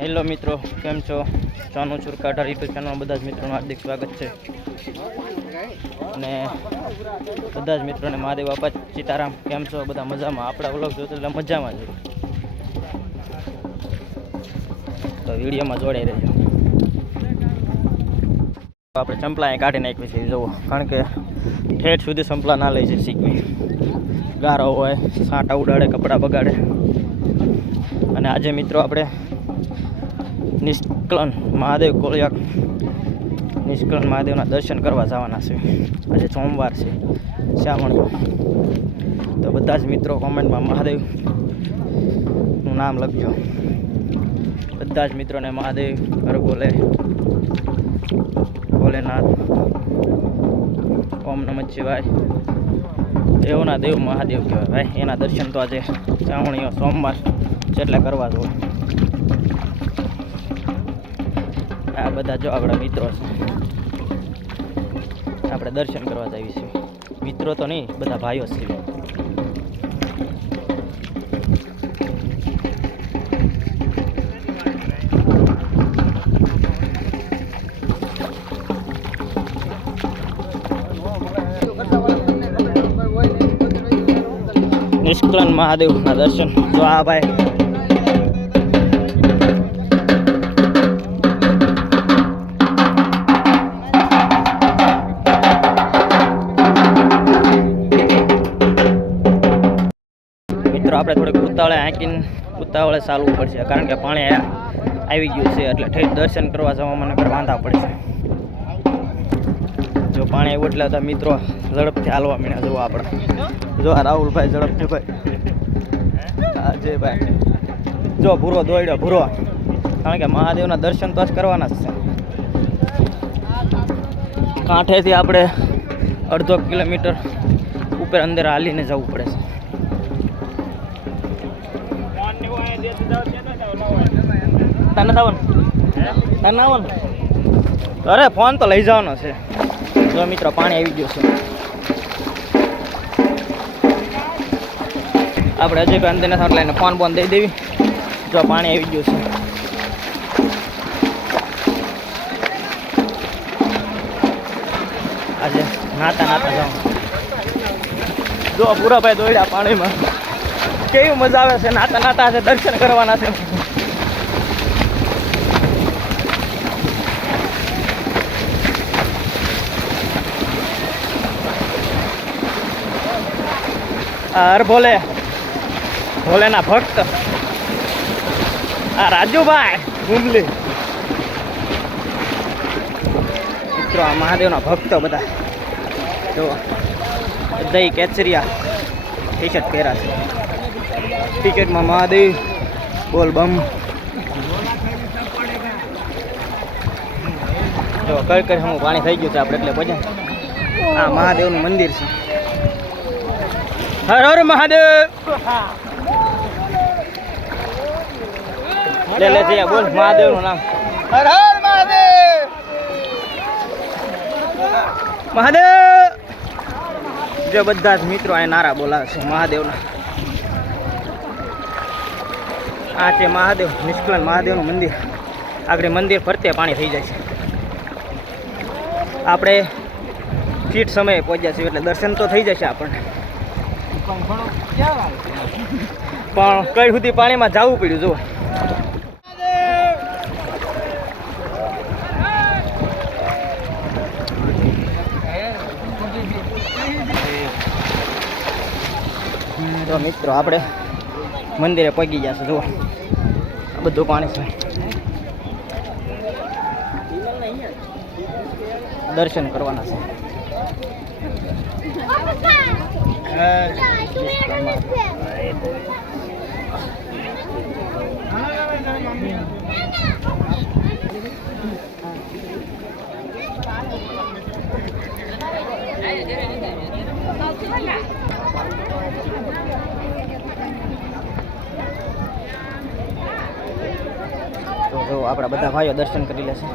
Hello મિત્રો, કેમ છો? ચાનું ચુરકાઢા યુટ્યુબ ચેનલમાં બધા જ મિત્રોનું હાર્દિક સ્વાગત છે. અને બધા જ મિત્રોને મહાદેવ બાપા સીતારામ, કેમ છો? બધા મજામાં? આપણા વ્લોગ જોતો એટલે મજામાં છે. તો વિડીયોમાં જોડાઈ રહેજો. આપણે ચંપલા અહીં કાઢી નાખવી છે, જુઓ. કારણ કે ઠેઠ સુધી ચંપલા ના લઈ છે શીખવી. ગારો હોય, સાંટા ઉડાડે, કપડાં બગાડે. અને આજે મિત્રો આપણે નિષ્કલન મહાદેવ કોળિયાક. નિષ્કલન મહાદેવના દર્શન કરવા જવાના છે. આજે સોમવાર છે શ્રાવણીઓ તો બધા જ મિત્રો કોમેન્ટમાં મહાદેવનું નામ લખજો. બધા જ મિત્રોને મહાદેવ હર બોલે. ભોલેનાથ, ઓમ નમઃ શિવાય. દેવના દેવ મહાદેવ કહેવાય. ભાઈ, એના દર્શન તો આજે શ્રાવણીઓ સોમવાર છે, એટલે કરવા જોઈએ આ બધા જો આપણા મિત્રો છે. આપણે દર્શન કરવા જઈએ છીએ મિત્રો તો નહીં, બધા ભાઈઓ છીએ નિષ્કલન મહાદેવના દર્શન. જો આ ભાઈ થોડીક ઉતાવળે ચાલવું પડશે, કારણ કે પાણી આવી ગયું છે, એટલે ઠેઠ દર્શન કરવા જવામાં મને વાંધા પડશે. જો પાણી આવ્યું એટલે બધા મિત્રો ઝડપથી હાલવા મીણ્યા જોવા આપણે. જો રાહુલભાઈ ઝડપથી ભાઈ. હાજે ભાઈ. જો ભૂરો દોડ્યો ભૂરો. કારણ કે મહાદેવના દર્શન તો જ કરવાના જ છે. કાંઠેથી આપણે અડધો કિલોમીટર ઉપર અંદર હાલીને જવું પડે છે. તને આવવાનું તને આવવાનું અરે ફોન તો લઈ જવાનો છે. જો મિત્રો પાણી આવી ગયું છે. આપણે હજી પણ અંદર નથી એટલે એને ફોન બોન દઈ દેવી. જો પાણી આવી ગયું છે. આજે નાતા નાતા જાઉં. જો પૂરાભાઈ દોડ્યા પાણીમાં. કેવી મજા આવે છે નાતા નાતા છે દર્શન કરવાના છે. હર ભોલે. ભોલેના ભક્ત. આ રાજુભાઈ. ગુમલી મિત્રો આ મહાદેવના ભક્તો બધા. જો દહી કેચરિયા ટી શર્ટ પહેર્યા છે. ટિકિટમાં મહાદેવ બોલ બમ. જો કઈ કઈ હું પાણી થઈ ગયું છે આપણે એટલે પછી આ મહાદેવનું મંદિર છે. હર હર મહાદેવ. લે લે જયા બોલ મહાદેવનું નામ. હર હર મહાદેવ. મહાદેવ. જો બધા જ મિત્રો અહીં નારા બોલાવે છે મહાદેવના. આ છે મહાદેવ નિષ્કલન મહાદેવનું મંદિર. આગળ મંદિર ફરતે પાણી થઈ જાય છે. આપણે ફીટ સમયે પહોંચ્યા છીએ એટલે દર્શન તો થઈ જશે આપણને. પણ કઈ સુધી પાણીમાં જવું પડ્યું, જુઓ. તો મિત્રો, આપણે મંદિરે પગી ગયા છે, જુઓ. આ બધું પાણી છે. દર્શન કરવાના છે. તો આપણા બધા ભાઈઓ દર્શન કરી લેશે.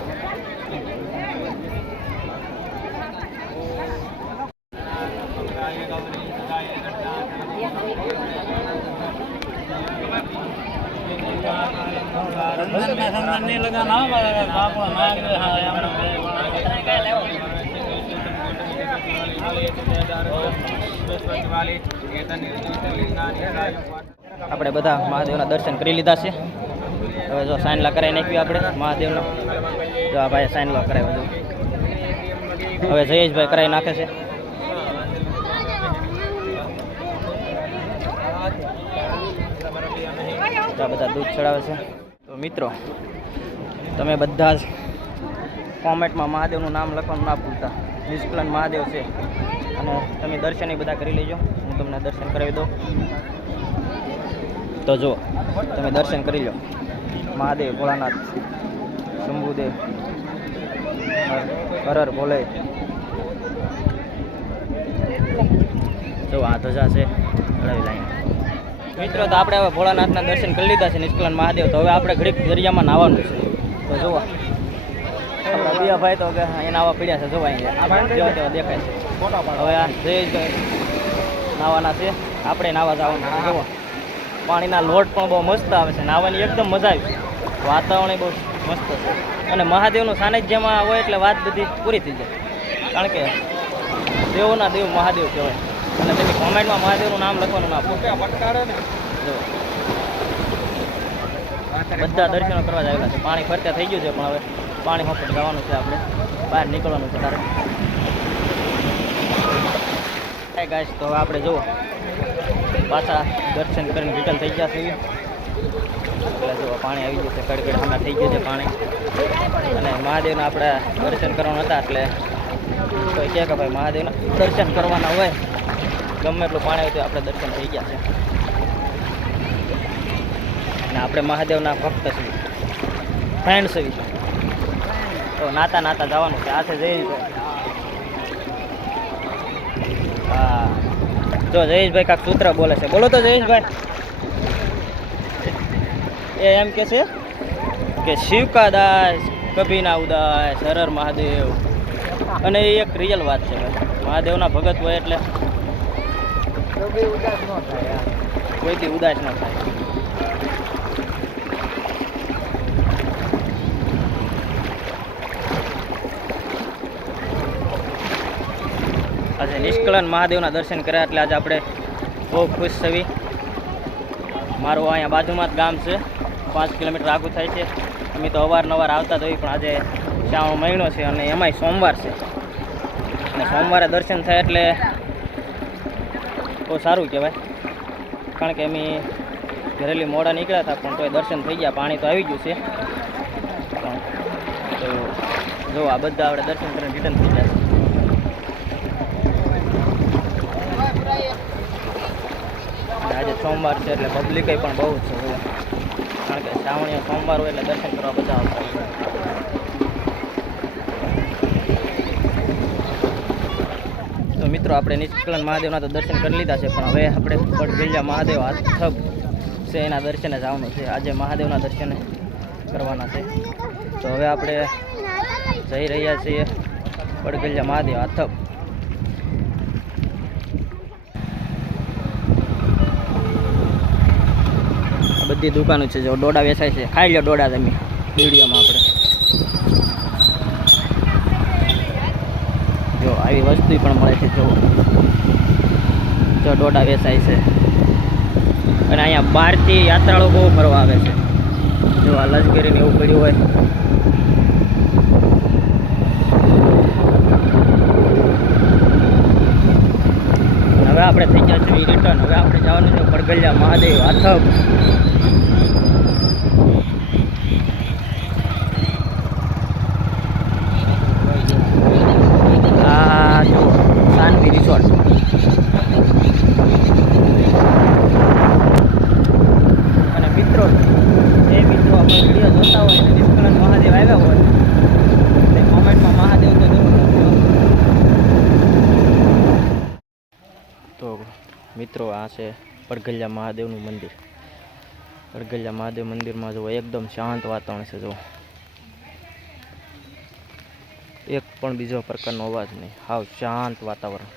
આપણે બધા મહાદેવના દર્શન કરી લીધા છે. હવે જો સાઈનલા કરાવી નાખ્યું આપણે મહાદેવનો. જો આ ભાઈ સાઈનલો કરાવ્યો બધું હવે જયેશભાઈ કરાવી નાખે છે. બધા દૂધ ચડાવે છે. મિત્રો, તમે બધા જ કોમેન્ટમાં મહાદેવનું નામ લખવાનું ના ભૂલતા. નિષ્કલન મહાદેવ છે. અને તમે દર્શન એ બધા કરી લેજો. હું તમને દર્શન કરાવી દઉં. તો જો તમે દર્શન કરી લો. મહાદેવ, ભોળાનાથ, શંભુદેવ હર હર ભોલે. જો આ ધજા છે. ચડાવી લાઈન. મિત્રો, તો આપણે હવે ભોળાનાથના દર્શન કરી લીધા છે નિષ્કલન મહાદેવ. તો હવે આપણે ઘડીક દરિયામાં નાવાનું છે. તો જોવા. આપણા દિયાભાઈ તો એના આવા પીડ્યા છે, જોવા અહીંયા. તેવા દેખાય છે. હવે આ જય નાવાના છે, આપણે નાવા જવાનું જોવા. પાણીના લોટ પણ બહુ મસ્ત આવે છે, નાહવાની એકદમ મજા આવી વાતાવરણ બહુ મસ્ત છે. અને મહાદેવનું સાનિધ્યમાં હોય એટલે વાત બધી પૂરી થઈ જાય. કારણ કે દેવોના દેવ મહાદેવ કહેવાય. અને તેની કોમેન્ટમાં મહાદેવનું નામ લખવાનું ના. બધા દર્શનો કરવા જ આવેલા છે. પાણી ફરતા થઈ ગયું છે, પણ હવે પાણી મફત જવાનું છે આપણે. બહાર નીકળવાનું છે તારે. ગાઈસ તો આપણે જુઓ. પાછા દર્શન કરીને રિટર્ન થઈ ગયા છીએ. એટલે જો પાણી આવી ગયું છે. કડકડ હમણાં થઈ ગયું છે પાણી. અને મહાદેવના આપણે દર્શન કરવાના હતા, એટલે કહે કે ભાઈ મહાદેવના દર્શન કરવાના હોય ગમે એટલું પાણી હોય તો આપણે દર્શન થઈ ગયા છે. અને આપણે મહાદેવના ભક્ત છીએ. ફ્રેન્ડ છીએ. તો નાતા નાતા જવાનું છે. હાથે જઈ હા. જો જયેશભાઈ કાંક સૂત્ર બોલે છે. બોલો તો જયેશભાઈ. એ એમ કે છે કે શિવકા દાસ કભીના ઉદાસ, હર હર મહાદેવ. અને એ એક રિયલ વાત છે. ભાઈ મહાદેવના ભગત હોય એટલે કોઈથી ઉદાસ ન થાય. આજે નિષ્કલન મહાદેવના દર્શન કર્યા એટલે આજે આપણે બહુ ખુશ થવી મારું અહીંયા બાજુમાં જ ગામ છે. પાંચ કિલોમીટર આગું થાય છે. અમે તો અવારનવાર આવતા જ હોઈએ, પણ આજે શ્રાવણ મહિનો છે અને એમાંય સોમવાર છે. અને સોમવારે દર્શન થાય એટલે બહુ સારું કહેવાય. કારણ કે અમે ઘરેલી મોડા નીકળ્યા હતા, પણ તોય દર્શન થઈ ગયા, પાણી તો આવી ગયું છે. તો જો આ બધા આપણે દર્શન કરીને રિટર્ન થઈ ગયા આજે સોમવાર છે એટલે પબ્લિકે પણ બહુ છે કારણ કે શ્રાવણીય સોમવાર હોય એટલે દર્શન કરવા બધા આવતા હોય તો મિત્રો, આપણે નિષ્કલન મહાદેવના તો દર્શન કરી લીધા છે, પણ હવે આપણે પડગેલિયા મહાદેવ હાથબ છે, એના દર્શને જવાનું છે. આજે મહાદેવના દર્શન કરવાના છે. તો હવે આપણે જઈ રહ્યા છીએ પડગેલિયા મહાદેવ હાથબ આ બધી દુકાનો છે, જો ડોડા વેચાય છે. ખાઈ લો ડોડા તમે. વિડીયોમાં આપણે. આવી વસ્તુ પણ મળે છે જો જો ડોડા વેચાય છે. અને અહીંયા બહારથી યાત્રાળુ બહુ ફરવા આવે છે. જો આ લશ્કરીને એવું પડ્યું હોય. હવે આપણે થઈ ગયા છીએ રિટર્ન હવે આપણે જવાનું છે પડગલિયા મહાદેવ આથમ यहाँ से परगलिया महादेव मंदिर परगलिया महादेव मंदिर में जो एकदम शांत वातावरण से जो एक बीजो प्रकार अवाज नहीं हाउ शांत वातावरण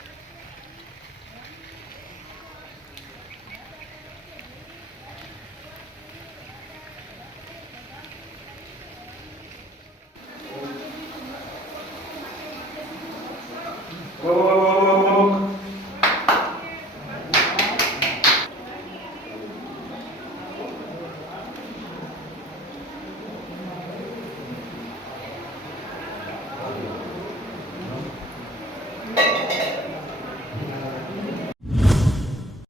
Oh, oh, oh.